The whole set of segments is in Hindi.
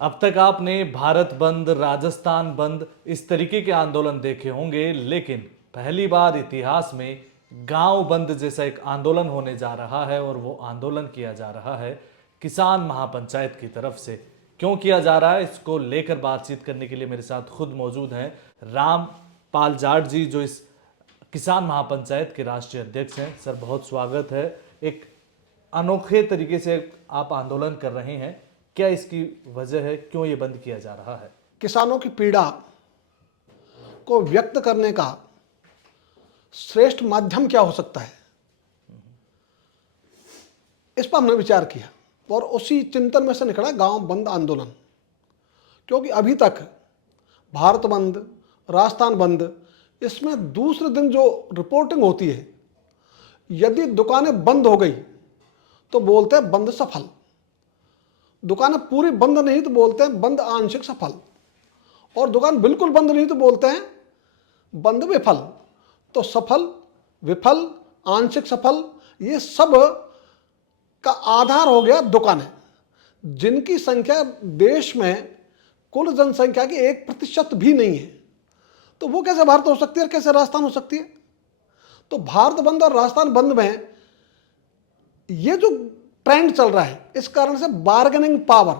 अब तक आपने भारत बंद, राजस्थान बंद, इस तरीके के आंदोलन देखे होंगे, लेकिन पहली बार इतिहास में गांव बंद जैसा एक आंदोलन होने जा रहा है और वो आंदोलन किया जा रहा है किसान महापंचायत की तरफ से। क्यों किया जा रहा है, इसको लेकर बातचीत करने के लिए मेरे साथ खुद मौजूद हैं राम पाल जाट जी, जो इस किसान महापंचायत के राष्ट्रीय अध्यक्ष हैं। सर, बहुत स्वागत है। एक अनोखे तरीके से आप आंदोलन कर रहे हैं, क्या इसकी वजह है, क्यों ये बंद किया जा रहा है? किसानों की पीड़ा को व्यक्त करने का श्रेष्ठ माध्यम क्या हो सकता है, इस पर हमने विचार किया और उसी चिंतन में से निकला गांव बंद आंदोलन। क्योंकि अभी तक भारत बंद, राजस्थान बंद, इसमें दूसरे दिन जो रिपोर्टिंग होती है, यदि दुकानें बंद हो गई तो बोलते हैं बंद सफल, दुकानें पूरी बंद नहीं तो बोलते हैं बंद आंशिक सफल, और दुकान बिल्कुल बंद नहीं तो बोलते हैं बंद विफल। तो सफल, विफल, आंशिक सफल, ये सब का आधार हो गया दुकानें, जिनकी संख्या देश में कुल जनसंख्या की 1% भी नहीं है। तो वो कैसे भारत हो सकती है और कैसे राजस्थान हो सकती है? तो भारत बंद और राजस्थान बंद में ये जो ट्रेंड चल रहा है, इस कारण से बार्गेनिंग पावर,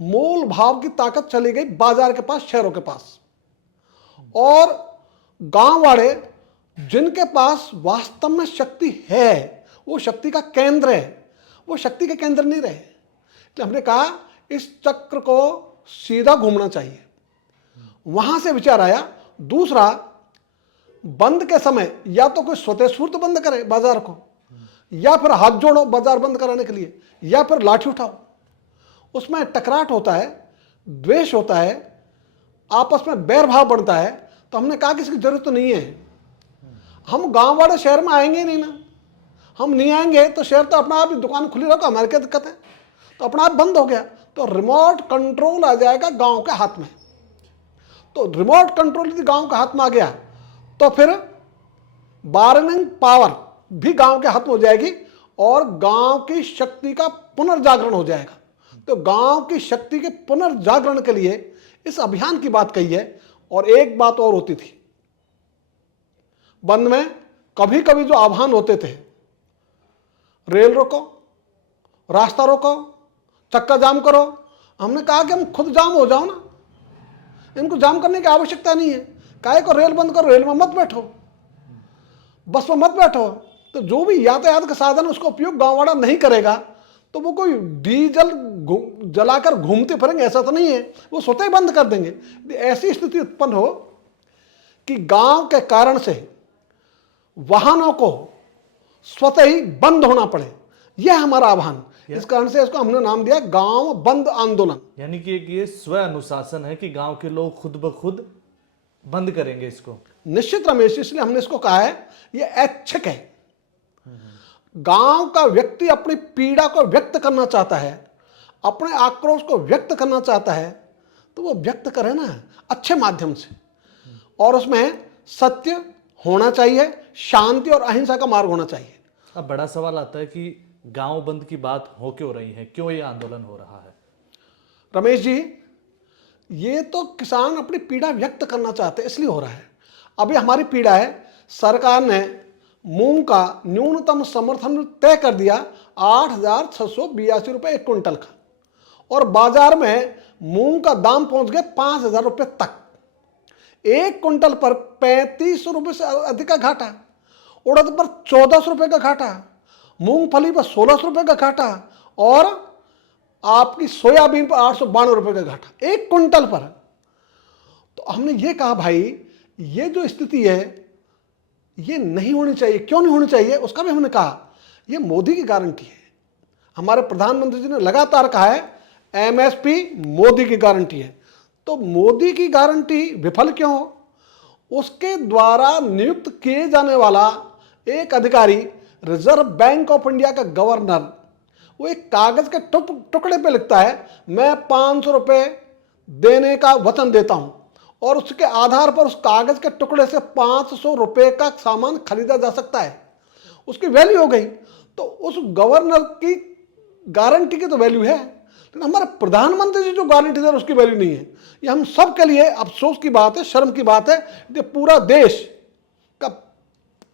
मोल भाव की ताकत चली गई बाजार के पास, शहरों के पास, और गांव वाले जिनके पास वास्तव में शक्ति है, वो शक्ति का केंद्र है, वो शक्ति के केंद्र नहीं रहे। तो हमने कहा इस चक्र को सीधा घूमना चाहिए। वहां से विचार आया। दूसरा, बंद के समय या तो कोई स्वतःस्फूर्त बंद करे बाजार को, या फिर हाथ जोड़ो बाजार बंद कराने के लिए, या फिर लाठी उठाओ। उसमें टकराट होता है, द्वेष होता है, आपस में बैर भाव बढ़ता है। तो हमने कहा कि इसकी जरूरत तो नहीं है। हम गांव वाले शहर में आएंगे नहीं ना, हम नहीं आएंगे तो शहर तो अपना आप ही दुकान खुली रहो, हमारी क्या दिक्कत है? तो अपना आप बंद हो गया तो रिमोट कंट्रोल आ जाएगा गांव के हाथ में। तो रिमोट कंट्रोल यदि गांव के हाथ में आ गया तो फिर बार्गेनिंग पावर भी गांव के हाथ में हो जाएगी और गांव की शक्ति का पुनर्जागरण हो जाएगा। तो गांव की शक्ति के पुनर्जागरण के लिए इस अभियान की बात कही है। और एक बात और होती थी, बंद में कभी कभी जो आह्वान होते थे, रेल रोको, रास्ता रोको, चक्का जाम करो, हमने कहा कि हम खुद जाम हो जाओ ना, इनको जाम करने की आवश्यकता नहीं है। काहे को रेल बंद करो, रेल में मत बैठो, बस में मत बैठो। तो जो भी यातायात का साधन है उसका उपयोग गांव वाला नहीं करेगा तो वो कोई डीजल जलाकर घूमते फिरेंगे ऐसा तो नहीं है, वो स्वतः ही बंद कर देंगे। ऐसी स्थिति उत्पन्न हो कि गांव के कारण से वाहनों को स्वतः ही बंद होना पड़े, यह हमारा आह्वान। इस कारण से इसको हमने नाम दिया गांव बंद आंदोलन। यानी कि एक ये स्व अनुशासन है कि गांव के लोग खुद ब खुद बंद करेंगे इसको। निश्चित रमेश, इसलिए हमने इसको कहा है ये ऐच्छिक है। गांव का व्यक्ति अपनी पीड़ा को व्यक्त करना चाहता है, अपने आक्रोश को व्यक्त करना चाहता है, तो वो व्यक्त करे ना अच्छे माध्यम से, और उसमें सत्य होना चाहिए, शांति और अहिंसा का मार्ग होना चाहिए। अब बड़ा सवाल आता है कि गांव बंद की बात हो क्यों रही है, क्यों ये आंदोलन हो रहा है? रमेश जी, ये तो किसान अपनी पीड़ा व्यक्त करना चाहते हैं इसलिए हो रहा है। अभी हमारी पीड़ा है, सरकार ने मूंग का न्यूनतम समर्थन तय कर दिया 8,682 रुपये 1 क्विंटल का, और बाजार में मूंग का दाम पहुंच गया 5,000 रुपये तक। 1 क्विंटल पर 3500 रुपये से अधिक का घाटा, उड़द पर 1400 रुपये का घाटा, मूंगफली पर 1600 रुपये का घाटा, और आपकी सोयाबीन पर 892 रुपये का घाटा 1 क्विंटल पर। तो हमने ये कहा भाई, ये जो स्थिति है ये नहीं होनी चाहिए। क्यों नहीं होनी चाहिए उसका भी हमने कहा, ये मोदी की गारंटी है। हमारे प्रधानमंत्री जी ने लगातार कहा है एमएसपी मोदी की गारंटी है। तो मोदी की गारंटी विफल क्यों हो? उसके द्वारा नियुक्त किए जाने वाला एक अधिकारी, रिजर्व बैंक ऑफ इंडिया का गवर्नर, वो एक कागज के टुकड़े पे लिखता है मैं 500 रुपये देने का वचन देता हूं, और उसके आधार पर उस कागज के टुकड़े से 500 रुपये का सामान खरीदा जा सकता है, उसकी वैल्यू हो गई। तो उस गवर्नर की गारंटी की तो वैल्यू है। लेकिन हमारे प्रधानमंत्री जी जो गारंटी दे रहे उसकी वैल्यू नहीं है। ये हम सब के लिए अफसोस की बात है, शर्म की बात है। ये पूरा देश का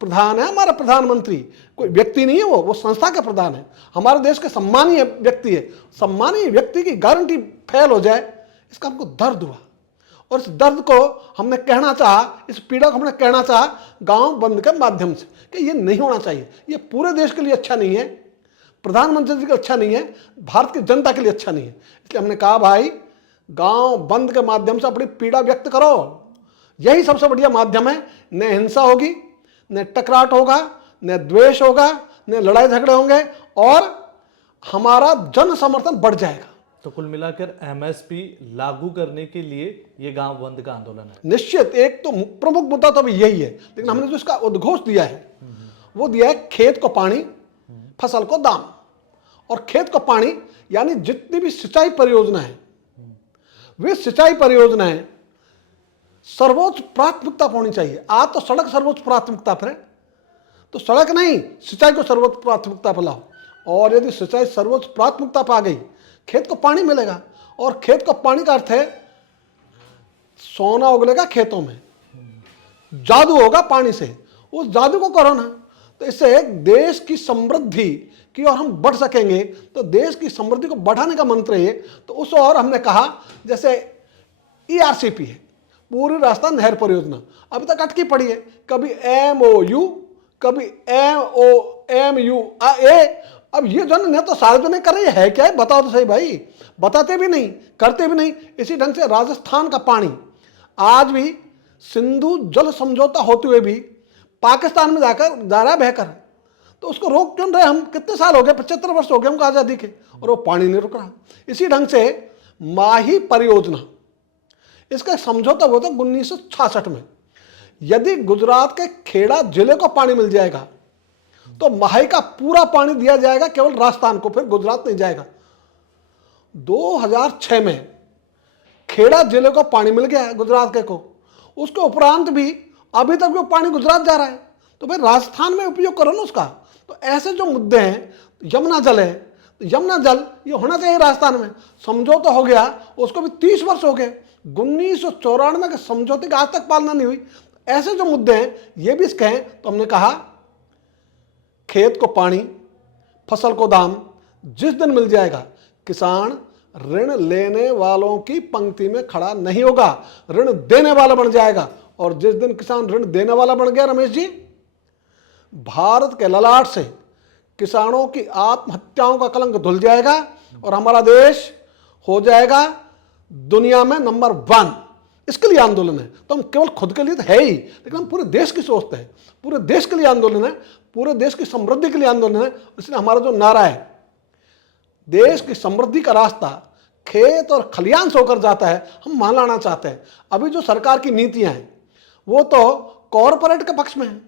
प्रधान है हमारा प्रधानमंत्री, कोई व्यक्ति नहीं है, वो संस्था के प्रधान है, हमारे देश के सम्मानीय व्यक्ति है। सम्मानीय व्यक्ति की गारंटी फेल हो जाए, इसका हमको दर्द हुआ और इस दर्द को हमने कहना चाहा, इस पीड़ा को हमने कहना चाहा गांव बंद के माध्यम से कि ये नहीं होना चाहिए, ये पूरे देश के लिए अच्छा नहीं है, प्रधानमंत्री जी के लिए अच्छा नहीं है, भारत की जनता के लिए अच्छा नहीं है। इसलिए हमने कहा भाई गांव बंद के माध्यम से अपनी पीड़ा व्यक्त करो, यही सबसे बढ़िया माध्यम है। न हिंसा होगी, न टकराट होगा, न द्वेष होगा, न लड़ाई झगड़े होंगे और हमारा जन समर्थन बढ़ जाएगा। तो कुल मिलाकर एमएसपी लागू करने के लिए ये गांव बंद का आंदोलन है। निश्चित एक तो प्रमुख मुद्दा तो अभी यही है, लेकिन हमने जो इसका उद्घोष दिया है वो दिया है खेत को पानी, फसल को दाम। और खेत को पानी यानी जितनी भी सिंचाई परियोजना है, वे सिंचाई परियोजनाएं सर्वोच्च प्राथमिकता होनी चाहिए। आज तो सड़क सर्वोच्च प्राथमिकता पर है, तो सड़क नहीं, सिंचाई को सर्वोच्च प्राथमिकता पर लाओ। और यदि सिंचाई सर्वोच्च प्राथमिकता पर आ गई, खेत को पानी मिलेगा। और खेत को पानी का अर्थ है सोना उगलेगा खेतों में, जादू होगा पानी से, उस जादू को करो ना। तो इससे देश की समृद्धि की ओर हम बढ़ सकेंगे। तो देश की समृद्धि को बढ़ाने का मंत्र है। तो उस और हमने कहा जैसे ईआरसीपी है, पूरी राजस्थान नहर परियोजना अभी तक अटकी पड़ी है, कभी MOU, कभी MOMUA। अब ये जो न तो सार्वजनिक कर रही है क्या है, बताओ तो सही भाई, बताते भी नहीं, करते भी नहीं। इसी ढंग से राजस्थान का पानी आज भी सिंधु जल समझौता होते हुए भी पाकिस्तान में जाकर जा रहा है बहकर, तो उसको रोक क्यों रहे हम? कितने साल हो गए, 75 वर्ष हो गए हमको आज़ादी के, और वो पानी नहीं रुक रहा। इसी ढंग से माही परियोजना, इसका समझौता हुआ था 1966 में। यदि गुजरात के खेड़ा जिले को पानी मिल जाएगा तो माही का पूरा पानी दिया जाएगा केवल राजस्थान को, फिर गुजरात नहीं जाएगा। 2006 में खेड़ा जिले को पानी मिल गया है गुजरात के को, उसके उपरांत भी अभी तक वो पानी गुजरात जा रहा है, तो भाई राजस्थान में उपयोग करो ना उसका। तो ऐसे जो मुद्दे हैं, यमुना जल है, तो यमुना जल ये होना चाहिए राजस्थान में। समझौता हो गया, उसको भी 30 वर्ष हो गए, 1994 के समझौते की आज तक पालना नहीं हुई। ऐसे जो मुद्दे हैं ये भी इसके हैं। तो हमने कहा खेत को पानी, फसल को दाम, जिस दिन मिल जाएगा किसान ऋण लेने वालों की पंक्ति में खड़ा नहीं होगा, ऋण देने वाला बन जाएगा। और जिस दिन किसान ऋण देने वाला बन गया रमेश जी, भारत के ललाट से किसानों की आत्महत्याओं का कलंक धुल जाएगा और हमारा देश हो जाएगा दुनिया में नंबर 1। इसके लिए आंदोलन है। तो हम केवल खुद के लिए तो है ही, लेकिन हम पूरे देश की सोचते हैं, पूरे देश के लिए आंदोलन है, पूरे देश की समृद्धि के लिए आंदोलन है। इसलिए हमारा जो नारा है, देश की समृद्धि का रास्ता खेत और खलियान से होकर जाता है, हम मान लाना चाहते हैं। अभी जो सरकार की नीतियां हैं वो तो कॉरपोरेट के पक्ष में है,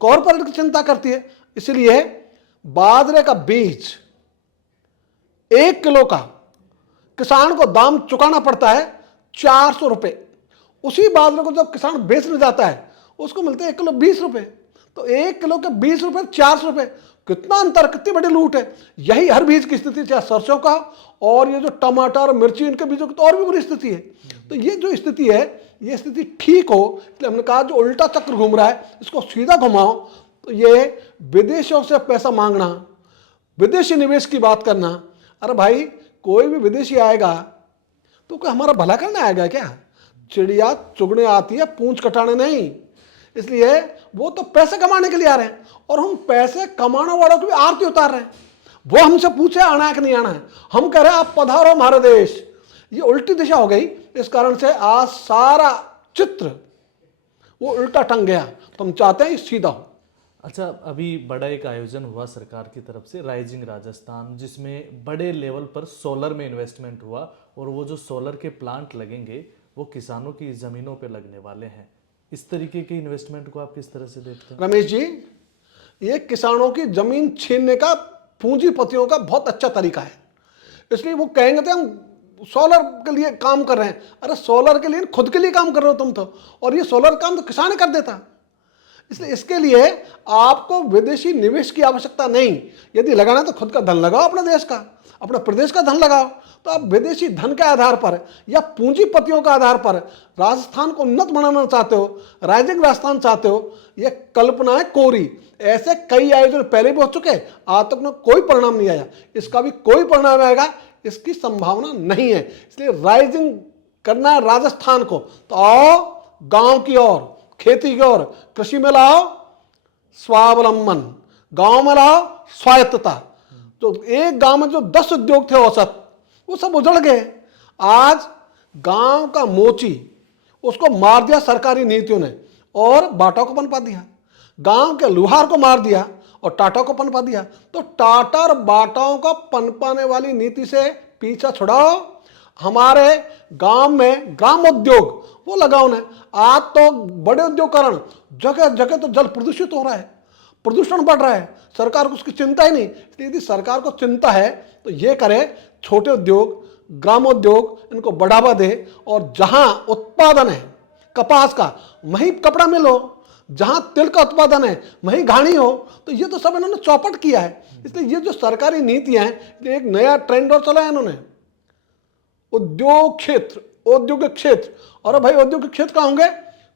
कॉरपोरेट की चिंता करती है। इसलिए बाजरे का बीज 1 किलो का किसान को दाम चुकाना पड़ता है 400 रुपये। उसी बाजरे को जब किसान बेचने जाता है उसको मिलते हैं 1 किलो 20 रुपये। तो 1 किलो के 20 रुपये 400 रुपये, कितना अंतर, कितनी बड़ी लूट है। यही हर बीज की स्थिति, चाहे सरसों का और ये जो टमाटर मिर्ची इनके बीजों की तो और भी बुरी स्थिति है। तो ये जो स्थिति है, ये स्थिति ठीक हो, इसलिए हमने कहा जो उल्टा चक्र घूम रहा है इसको सीधा घुमाओ। तो ये विदेशों से पैसा मांगना, विदेशी निवेश की बात करना, अरे भाई कोई भी विदेशी आएगा तो क्या हमारा भला करने आएगा क्या? चिड़िया चुगने आती है, पूंछ कटाने नहीं। इसलिए वो तो पैसे कमाने के लिए आ रहे हैं और हम पैसे कमाने वालों की भी आरती उतार रहे हैं। वो हमसे पूछे आना है कि नहीं आना है, हम कह रहे हैं आप पधारो हमारे देश। ये उल्टी दिशा हो गई। इस कारण से आज सारा चित्र वो उल्टा टंग गया। तो हम चाहते हैं सीधा हो। अच्छा, अभी बड़ा एक आयोजन हुआ सरकार की तरफ से, राइजिंग राजस्थान, जिसमें बड़े लेवल पर सोलर में इन्वेस्टमेंट हुआ और वो जो सोलर के प्लांट लगेंगे वो किसानों की ज़मीनों पे लगने वाले हैं। इस तरीके के इन्वेस्टमेंट को आप किस तरह से देखते हैं? रमेश जी, ये किसानों की जमीन छीनने का पूंजीपतियों का बहुत अच्छा तरीका है। इसलिए वो कहेंगे तो हम सोलर के लिए काम कर रहे हैं। अरे सोलर के लिए खुद के लिए काम कर रहे हो तुम तो, और ये सोलर काम तो किसान ही कर देता। इसलिए इसके लिए आपको विदेशी निवेश की आवश्यकता नहीं। यदि लगाना तो खुद का धन लगाओ, अपने देश का, अपने प्रदेश का धन लगाओ। तो आप विदेशी धन के आधार पर या पूंजीपतियों के आधार पर राजस्थान को उन्नत बनाना चाहते हो, राइजिंग राजस्थान चाहते हो, यह कल्पना है कोरी। ऐसे कई आयोजन पहले भी हो चुके, आज तक में कोई परिणाम नहीं आया, इसका भी कोई परिणाम आएगा इसकी संभावना नहीं है। इसलिए राइजिंग करना है राजस्थान को, तो आओ गांव की ओर, खेती की ओर, कृषि में लाओ स्वावलंबन, गांव में लाओ स्वायत्तता। तो एक गांव में जो 10 उद्योग थे औसत, वो सब उजड़ गए। आज गांव का मोची उसको मार दिया सरकारी नीतियों ने और बाटा को पनपा दिया, गांव के लुहार को मार दिया और टाटा को पनपा दिया। तो टाटा और बाटाओं का पनपाने वाली नीति से पीछा छुड़ाओ, हमारे गांव में ग्राम उद्योग वो लगाओ ना। आज तो बड़े उद्योगकरण, जगह जगह तो जल प्रदूषित हो रहा है, प्रदूषण बढ़ रहा है, सरकार को उसकी चिंता ही नहीं। इसलिए यदि सरकार को चिंता है तो ये करे, छोटे उद्योग, ग्रामोद्योग, इनको बढ़ावा दे, और जहां उत्पादन है कपास का वहीं कपड़ा मिल हो, जहां तिल का उत्पादन है वहीं घानी हो। तो ये तो सब इन्होंने चौपट किया है। इसलिए ये जो सरकारी नीतियां हैं, एक नया ट्रेंड और चलाया इन्होंने, उद्योग क्षेत्र, औद्योगिक क्षेत्र। और भाई औद्योगिक क्षेत्र कहाँ होंगे?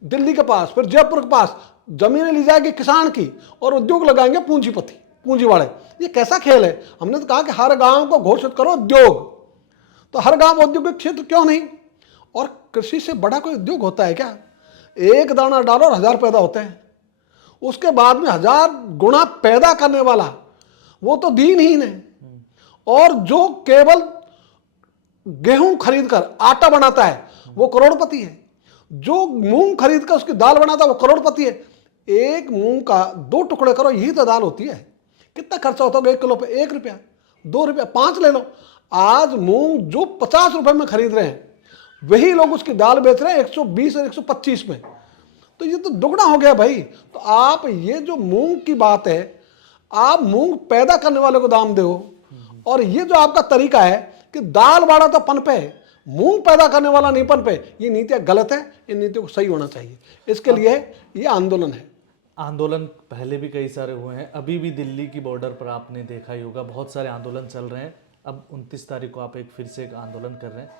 दिल्ली के पास, फिर जयपुर के पास जमीनें ली जाएगी किसान की और उद्योग लगाएंगे पूंजीपति, पूंजी वाले। ये कैसा खेल है? हमने तो कहा कि हर गांव को घोषित करो उद्योग, तो हर गांव औद्योगिक क्षेत्र क्यों नहीं? और कृषि से बड़ा कोई उद्योग होता है क्या? एक दाना डालो और 1000 पैदा होते हैं, उसके बाद में 1000 गुना पैदा करने वाला वो तो दीनहीन है। और जो केवल गेहूं खरीदकर आटा बनाता है वो करोड़पति है, जो मूंग खरीदकर उसकी दाल बनाता है वो करोड़पति है। एक मूंग का 2 टुकड़े करो, यही तो दाल होती है। कितना खर्चा होता होगा 1 किलो पे? 1 रुपया, 2 रुपया, 5 ले लो। आज मूंग जो 50 रुपए में खरीद रहे हैं, वही लोग उसकी दाल बेच रहे हैं 120 और 125 में। तो ये तो दुगना हो गया भाई। तो आप ये जो मूंग की बात है, आप मूंग पैदा करने वाले को दाम दो, और ये जो आपका तरीका है कि दाल वाला तो पनपे, मूंग पैदा करने वाला नहीं पनपे, ये नीतियां गलत है। इन नीतियों को सही होना चाहिए। इसके लिए ये आंदोलन है। आंदोलन पहले भी कई सारे हुए हैं, अभी भी दिल्ली की बॉर्डर पर आपने देखा ही होगा बहुत सारे आंदोलन चल रहे हैं। अब 29 तारीख को आप फिर से एक आंदोलन कर रहे हैं।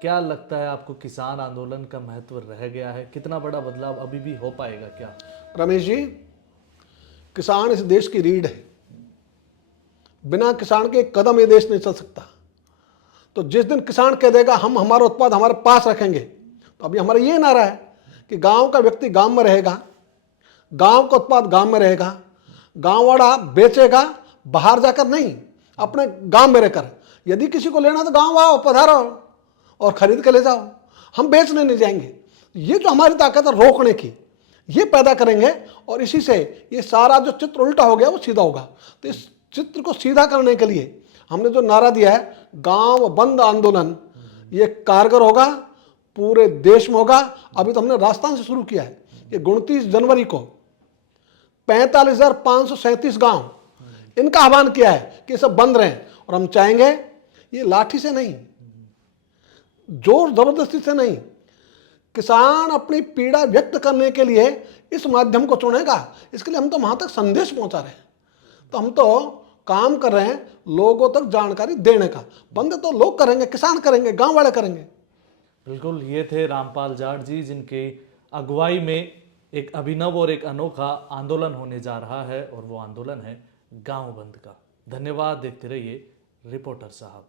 क्या लगता है आपको, किसान आंदोलन का महत्व रह गया है? कितना बड़ा बदलाव अभी भी हो पाएगा क्या? रमेश जी, किसान इस देश की रीढ़ है। बिना किसान के एक कदम ये देश नहीं चल सकता। तो जिस दिन किसान कह देगा हम हमारा उत्पाद हमारे पास रखेंगे, तो अभी हमारा ये नारा है कि गांव का व्यक्ति गांव में रहेगा, गांव का उत्पाद गांव में रहेगा, गांव वाला बेचेगा, बाहर जाकर नहीं, अपने गांव में रहकर। यदि किसी को लेना तो गांव आओ, पधारो और खरीद के ले जाओ, हम बेचने नहीं जाएंगे। ये जो हमारी ताकत है रोकने की, ये पैदा करेंगे, और इसी से ये सारा जो चित्र उल्टा हो गया वो सीधा होगा। तो इस चित्र को सीधा करने के लिए हमने जो नारा दिया है गांव बंद आंदोलन, ये कारगर होगा, पूरे देश में होगा। अभी तो हमने राजस्थान से शुरू किया है। ये 29 जनवरी को 45,537 गांव, इनका आह्वान किया है कि सब बंद रहें। और हम चाहेंगे ये लाठी से नहीं, जोर जबरदस्ती से नहीं, किसान अपनी पीड़ा व्यक्त करने के लिए इस माध्यम को चुनेगा। इसके लिए हम तो वहां तक संदेश पहुंचा रहे हैं। तो हम तो काम कर रहे हैं लोगों तक जानकारी देने का। बंद तो लोग करेंगे, किसान करेंगे, गांव वाले करेंगे। बिल्कुल, ये थे रामपाल जाट जी, जिनके अगुवाई में एक अभिनव और एक अनोखा आंदोलन होने जा रहा है, और वो आंदोलन है गांव बंद का। धन्यवाद। देखते रहिए रिपोर्टर साहब।